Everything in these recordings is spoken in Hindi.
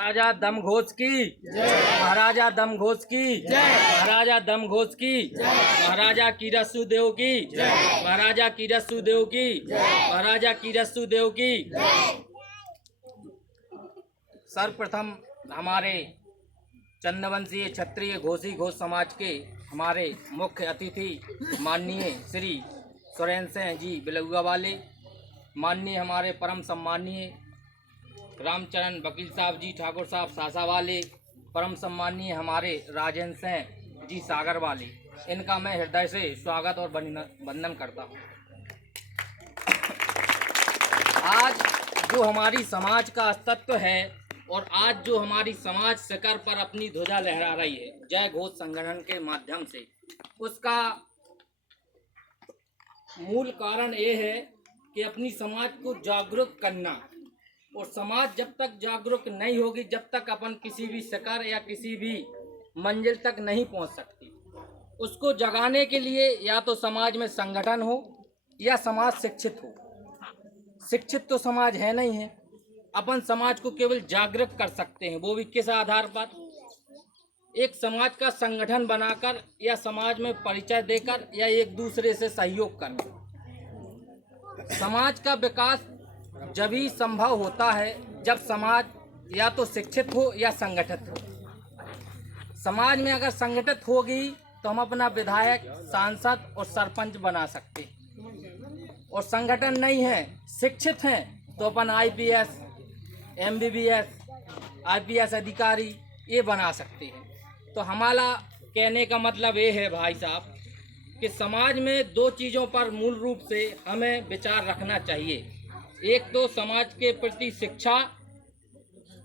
महाराजा दम घोष की महाराजा दम घोष की महाराजा दम घोष की महाराजा कीरतसिंह देव की महाराजा कीरतसिंह देव की महाराजा कीरतसिंह देव की। सर्वप्रथम हमारे चंदवंशीय क्षत्रिय घोषी घोष समाज के हमारे मुख्य अतिथि माननीय श्री सुरेंद्र सिंह जी बिलुआ वाले, माननीय हमारे परम सम्मानीय रामचरण वकील साहब जी ठाकुर साहब सासा वाले, परम सम्मानीय हमारे राजेंद्र सिंह जी सागर वाले, इनका मैं हृदय से स्वागत और वंदन करता हूँ। आज जो हमारी समाज का अस्तित्व है और आज जो हमारी समाज शिखर पर अपनी ध्वजा लहरा रही है जय घोष संगठन के माध्यम से, उसका मूल कारण ये है कि अपनी समाज को जागरूक करना, और समाज जब तक जागरूक नहीं होगी जब तक अपन किसी भी शिखर या किसी भी मंजिल तक नहीं पहुंच सकती। उसको जगाने के लिए या तो समाज में संगठन हो या समाज शिक्षित हो। शिक्षित तो समाज है नहीं है, अपन समाज को केवल जागरूक कर सकते हैं, वो भी किस आधार पर, एक समाज का संगठन बनाकर या समाज में परिचय देकर या एक दूसरे से सहयोग करना। समाज का विकास जब ही संभव होता है जब समाज या तो शिक्षित हो या संगठित हो। समाज में अगर संगठित होगी तो हम अपना विधायक, सांसद और सरपंच बना सकते हैं, और संगठन नहीं है, शिक्षित हैं तो अपन IPS, MBBS, IPS अधिकारी ये बना सकते हैं। तो हमारा कहने का मतलब ये है भाई साहब कि समाज में दो चीज़ों पर मूल रूप से हमें विचार रखना चाहिए। एक तो समाज के प्रति शिक्षा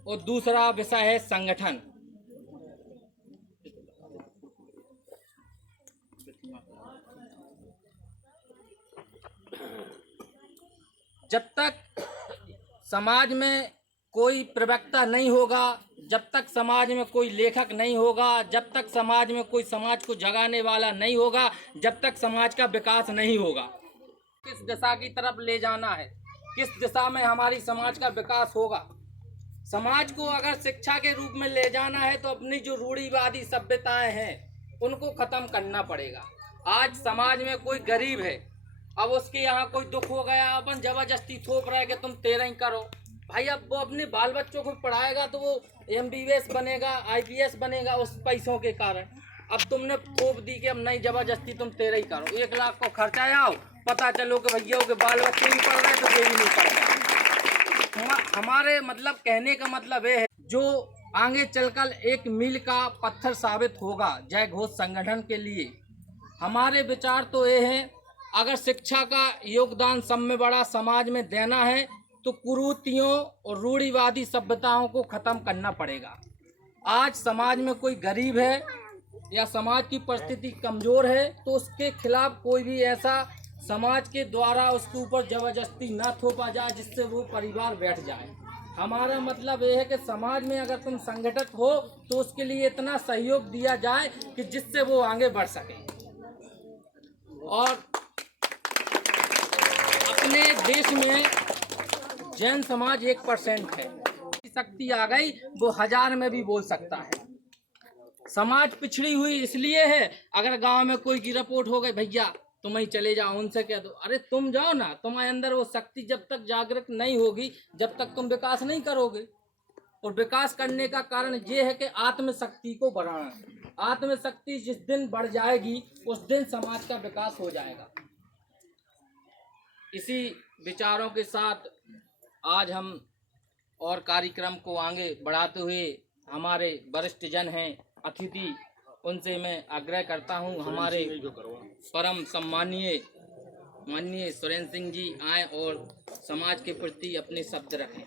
और दूसरा विषय है संगठन। जब तक समाज में कोई प्रवक्ता नहीं होगा, जब तक समाज में कोई लेखक नहीं होगा, जब तक समाज में कोई समाज को जगाने वाला नहीं होगा, जब तक समाज का विकास नहीं होगा। किस दिशा की तरफ ले जाना है, किस दिशा में हमारी समाज का विकास होगा। समाज को अगर शिक्षा के रूप में ले जाना है तो अपनी जो रूढ़िवादी सभ्यताएं हैं उनको खत्म करना पड़ेगा। आज समाज में कोई गरीब है, अब उसके यहाँ कोई दुख हो गया, अपन जबरदस्ती थोप रहे कि तुम तेरा ही करो। भाई अब वो अपने बाल बच्चों को पढ़ाएगा तो वो MBBS बनेगा, IPS बनेगा उस पैसों के कारण। अब तुमने थोप दी कि अब नहीं, जबरदस्ती तुम तेरा ही करो। 1 लाख को खर्चा आओ, पता चलो कि भैया के बाल बच्चे भी पढ़ रहे तो ये भी नहीं पढ़ रहे। हमारे मतलब कहने का मतलब ये है जो आगे चलकर एक मील का पत्थर साबित होगा जय घोष संगठन के लिए। हमारे विचार तो ये हैं, अगर शिक्षा का योगदान सब में बड़ा समाज में देना है तो कुरीतियों और रूढ़िवादी सभ्यताओं को खत्म करना पड़ेगा। आज समाज में कोई गरीब है या समाज की परिस्थिति कमजोर है तो उसके खिलाफ कोई भी ऐसा समाज के द्वारा उसके ऊपर जबरदस्ती न थोपा जाए जिससे वो परिवार बैठ जाए। हमारा मतलब ये है कि समाज में अगर तुम संगठित हो तो उसके लिए इतना सहयोग दिया जाए कि जिससे वो आगे बढ़ सके। और अपने देश में जैन समाज 1% है, शक्ति आ गई वो 1000 में भी बोल सकता है। समाज पिछड़ी हुई इसलिए है, अगर गांव में कोई की रिपोर्ट हो गई, भैया तुम ही चले जाओ, उनसे कह दो, अरे तुम जाओ ना, तुम्हारे अंदर वो शक्ति जब तक जागृत नहीं होगी जब तक तुम विकास नहीं करोगे। और विकास करने का कारण ये है कि आत्मशक्ति को बढ़ाना। आत्मशक्ति जिस दिन बढ़ जाएगी उस दिन समाज का विकास हो जाएगा। इसी विचारों के साथ आज हम और कार्यक्रम को आगे बढ़ाते हुए हमारे वरिष्ठ जन हैं अतिथि, उनसे मैं आग्रह करता हूं हमारे परम सम्मानीय माननीय सुरेंद्र सिंह जी आए और समाज के प्रति अपने शब्द रखें।